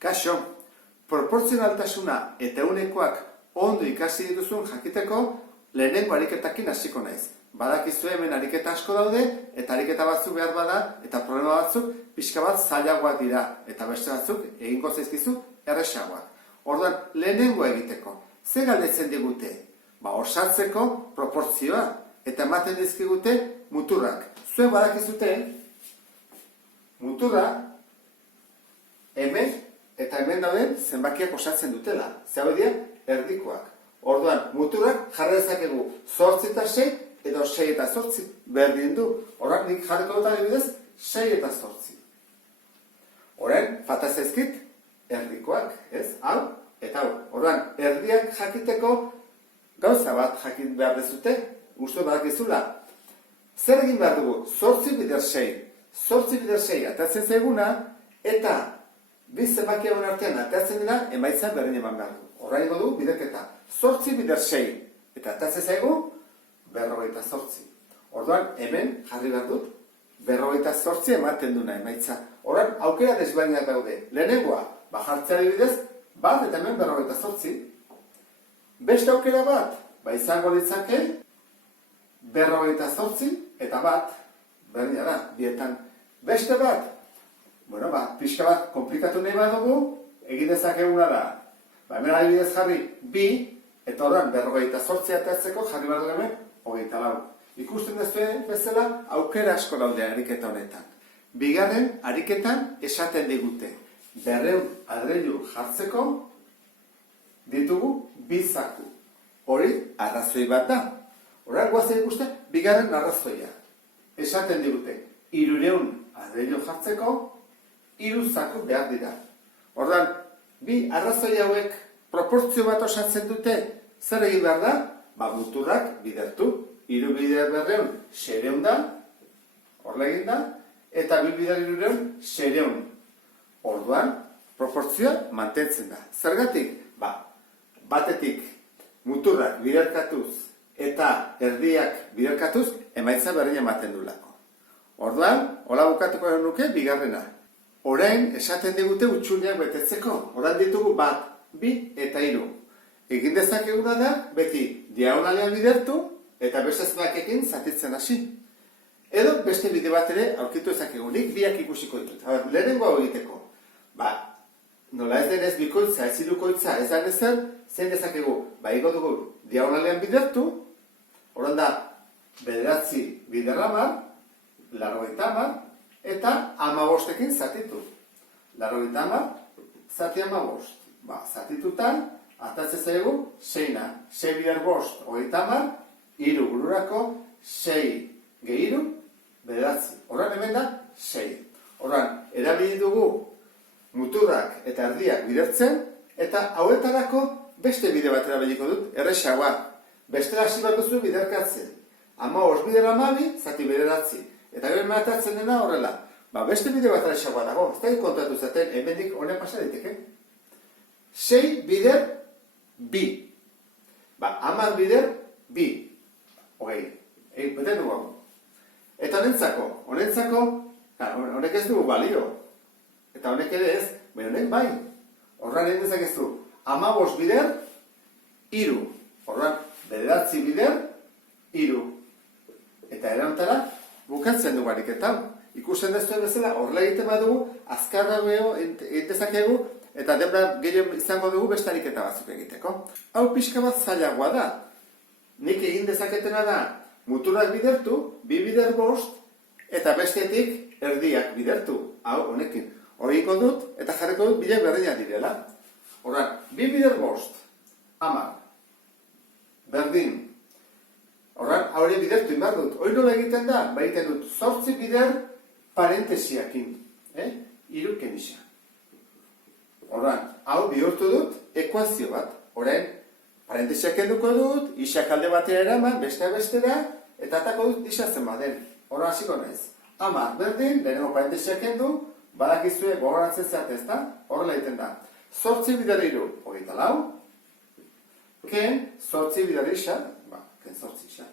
Kaixo, proportzionaltasuna eta ehunekoak ondo ikasi dituzun jakiteko lehenengo ariketakin hasiko naiz. Badakizue hemen ariketa asko daude eta ariketa batzuk behar bada eta problema batzuk pixka bat zailagoak dira eta beste batzuk egingo zaizkizu erresagoak. Orduan, lehenengo egiteko, ze galdetzen digute? Osatzeko proportzioa eta ematen dizkigute muturrak. Zuen badakizute, muturra hemen eta hemen dauden zenbakiak osatzen dutela. Ze hau dira, erdikoak. Orduan, muturrak jarra dezakegu 8 eta 6 edo 6 eta 8 berdin du. Orduan, nik jarriko dut adibidez 6 eta 8. Orain, falta zaizkit erdikoak, ez? Hau eta hau. Orduan, erdiak jakiteko gauza bat jakin behar dezute, uste badakizula. Zer egin behar dugu? 8 bider 6. 8 bider 6 atatzen zaiguna eta bi zenbaki hauen artean atatzen dena emaitza berdin eman behar du. Orain du biderketa. 8 bider 6 eta atatzen zaigu 58. Orduan, hemen jarri behar dut 58 ematen duna emaitza. Orain, aukera desberdinak daude. Lehenengoa, jartzea adibidez, bat eta hemen 58. Beste aukera bat, izango ditzake 58 eta bat, berdina da, bietan. Beste bat, pixka bat komplikatu nahi badugu, egin dezakeguna da. Hemen adibidez jarri 2, eta orain 58 atatzeko jarri behar dugu hemen 24. Ikusten dezue bezala, aukera asko daude ariketa honetan. Bigarren ariketan esaten digute. 200 adreilu jartzeko ditugu 2 zaku. Hori arrazoi bat da. Horak guazen ikusten, bigarren arrazoia. Esaten digute, 300 adreilu jartzeko 3 zaku behar dira. Ordan, 2 arrazoi hauek proportzio bat osatzen dute, zer egin behar da? Muturrak bidertu. 3 bider 200, 600 da, horrela egin da, eta 2 bider 300, 600. Orduan, proportzioa mantentzen da. Zergatik? Batetik muturrak biderkatuz eta erdiak biderkatuz emaitza berdin ematen dulako. Orduan, hola bukatuko nuke bigarrena. Orain esaten digute utxuneak betetzeko. Orain ditugu 1, 2 eta 3. Egin dezakeguna da, beti diagonalean bidertu eta beste zenbakekin zatitzen hasi. Edo beste bide bat ere aurkitu ezakegunik biak ikusiko ditut. Lehenengo hau egiteko. Nola ez denez bikoitza, ez hirukoitza, ez da nezer, zein dezakegu, igo dugu diagonalean bidertu, horan da, 9 bider 10, 80, eta 15ekin zatitu. 80, zati 15. Zatitutan, atatzen zaigu, 6na, 6 bider 5, 30, 3 bururako, 6 gehiru, 9. Horan hemen da, 6. Horan, erabili dugu, muturrak eta erdiak bidertzen, eta hauetarako beste bide bat erabiliko dut, erresagoa. Bestela hasi bat duzu biderkatzen. 15 bider 12, zati bideratzi. Eta gero matatzen dena horrela. Beste bide bat erresagoa dago, ez da kontatu zaten, hemendik honen pasa diteke. 6 bider 2. 10 bider 2. Hogei, beten dugu hau. Eta honentzako, honek ez dugu balio. Eta honek ere ez, honek bai. Horran egin dezakezu, 15 bider, 3. Horran, 9 bider, 3. Eta erantara, bukatzen du ariketa. Ikusten dezuen bezala, horrela egiten badugu, azkarra beho, egitezakegu, eta denbora gehiago izango dugu beste ariketa batzuk egiteko. Hau pixka bat zailagoa da. Nik egin dezaketena da, muturrak bidertu, 2 bider 5, eta bestetik erdiak bidertu. Hau, honekin. Horiko dut, eta jarriko dut bilak berdinak direla. Horran, 2 bider 5, 10, berdin. Horran, haure bidertu inbar dut. Hori nola egiten da? Egiten dut, 8 bider parentesiakin. 3 kenisa. Horran, hau bihurtu dut, ekuazio bat. Horren, parentesiak kenduko dut, isak alde batera eraman, bestera, eta atako dut isatzen baden. Horran hasiko naiz. 10 berdin, lehenengo parentesiak kendu, badakizue gogoratzen zeat ez da, horrela egiten da. 8 bider 3, 24. Ken, 8 bider isa, ken 8 isa.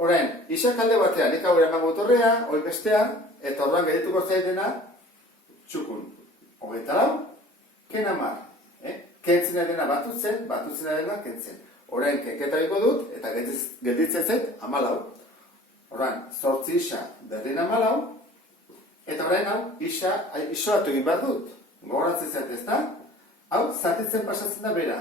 Horren, isak alde batean, nik hau eraman gotorrea, hoi bestea, eta horren gehituko zaitena, txukun. 24, ken 10. Kentzen dena batutzen dena kentzen. Orain kenketa egiko dut, eta gelditzen zait 14. Orain, 8 isa berdin 14, eta orain hau isolatu egin behar dut. Gogoratzen zait ez da, hau zatitzen pasatzen da bera.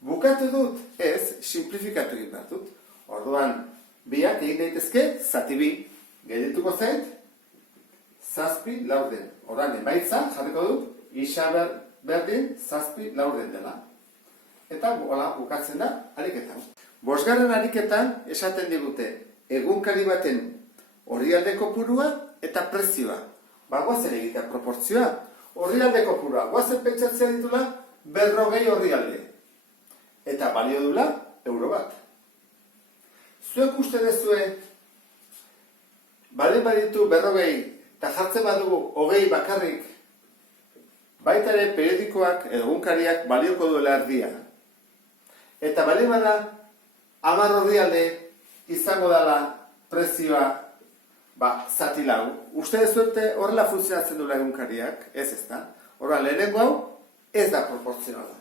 Bukatu dut, ez, simplifikatu egin behar dut. Orduan, biak egin daitezke, zati bi, geldituko zait, 7 laurden. Orduan, emaitza jarriko dut, isa berdin 7 laurden dela. Eta hola bukatzen da ariketan. 5. ariketan esaten digute egunkari baten orrialde kopurua eta prezioa. Guazen egitea proportzioa. Orrialde kopurua, guazen pentsatzea ditula 40 orrialde. Eta balio dula €1. Zuek uste dezue, balen baditu 40 eta jartzen badugu 20 bakarrik, baita ere periodikoak edo egunkariak balioko duela erdia. Eta bale bada, 10 orrialde izango dela prezioa zati lau. Uste dezuete horrela funtzionatzen duela egunkariak, ez da. Horra, lehenengo hau ez da proportzionala.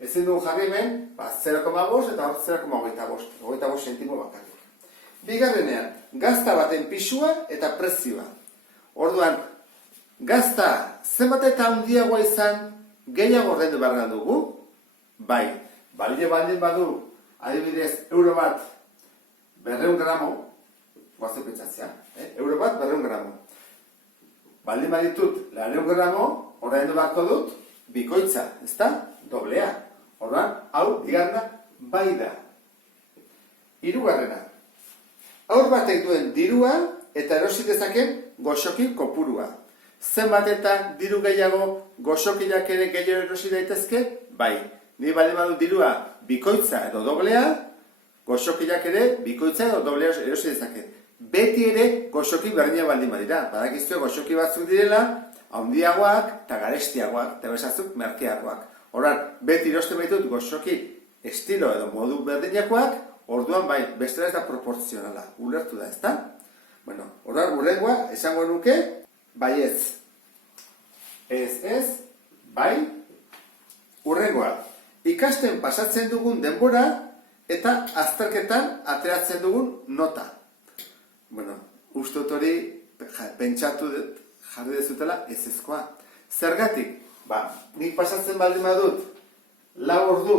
Ezin dugu jarri hemen, 0,5 eta hor 0,25. 25 sentimo bakarrik. Bigarrenean, gazta baten pisua eta prezioa. Orduan, gazta zenbat eta handiagoa izan, gehiago ordaindu behar dugu? Bai. Balio baldin badu, adibidez, €1 200 gramo, guazen pentsatzea, €1 200 gramo. Baldin baditut 200 gramo, ordaindu beharko dut, bikoitza, ezta? Doblea. Orduan, hau, bigarrena, bai da. 3. Haur batek duen dirua eta erosi dezaken goxoki kopurua. Zenbat eta diru gehiago, goxokiak ere gehiago erosi daitezke? Bai. Ni baldin badu dirua bikoitza edo doblea, goxokiak ere bikoitza edo doblea erosi dezaket. Beti ere goxoki berdina baldin badira. Badakizue goxoki batzuk direla, handiagoak eta garestiagoak, eta bezazuk merkeagoak. Horan, beti erosten baitut goxoki estilo edo modu berdinakoak, orduan bai, bestela ez da proportzionala. Ulertu da, ezta? Bueno, horan, urrengoa, esango nuke, bai ez. Ez, bai, urrengoa. Ikasten pasatzen dugun denbora eta azterketan ateratzen dugun nota. Bueno, uste dut hori pentsatu jarri dezutela ezezkoa. Zergatik? Nik pasatzen baldin badut 4 ordu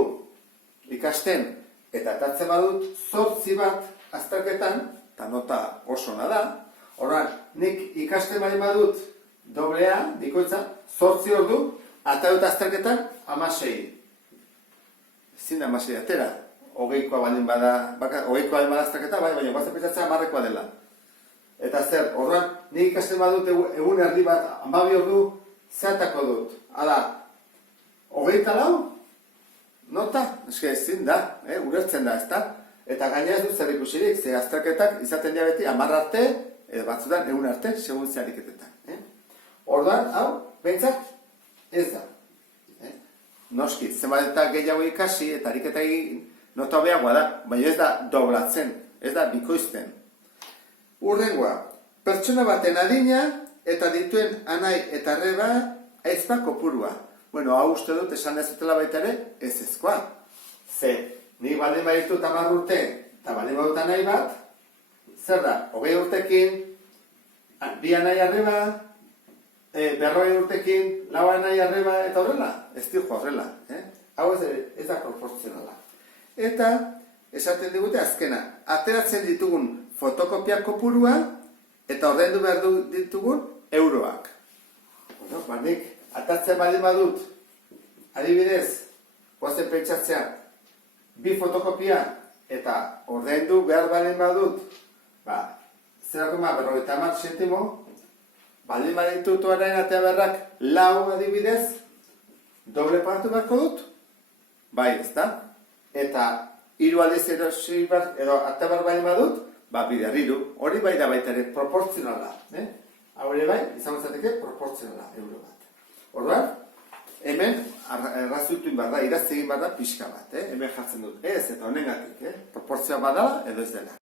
ikasten eta atatzen badut 8 bat azterketan, eta nota oso ona da. Horan, nik ikasten baldin badut doblea, bikoitza, 8 ordu, atadut azterketan 16. Ezin da 16 atera. 20koa baldin bada, 20koa baldin bada azterketa, baina guazen pentsatzea 10koa dela. Eta zer, horren, nik ikasten badut egun erdi bat, 12 ordu, zehatako dut. Hala, 24 nota? Eske ezin da, ulertzen da, ezta? Eta gaina ez dut zer ikusirik, ze azterketak izaten dira beti 10 arte, edo batzutan egun arte, segun ze ariketetan. Orduan, hau, behintzat, ez da. Noski, zenbat eta gehiago ikasi eta ariketa egin nota hobeagoa da, baina ez da doblatzen, ez da bikoizten. Urrengoa, pertsona baten adina eta dituen anai eta arreba aizpa kopurua. Bueno, hau uste dut esan dezutela baita ere ezezkoa. Ze, nik baldin baditut 10 urte eta baldin badut anai bat, zer da, 20 urtekin, 2 anai arreba, 40 urtekin, 4 anai arreba eta horrela, ez dijo horrela. Hau ez da proportzionala. Eta, esaten digute azkena, ateratzen ditugun fotokopia kopurua eta ordaindu behar ditugun euroak. Nik atatzen baldin badut, adibidez, guazen pentsatzea, 2 fotokopia eta ordaindu behar baldin badut, 0,50 sentimo, baldin baditut orain atea beharrak 4 adibidez, doble pagatu beharko dut? Bai, ezta? Eta 3 aldiz erosi edo atea behar baldin badut, bider 3, hori bai da baita ere proportzionala. Hau ere bai, izango zateke proportzionala, euro bat. Orduan, hemen errazutu behar da, irazte egin behar da pixka bat. Hemen jartzen dut, ez eta honengatik, proportzioa badala edo ez dela.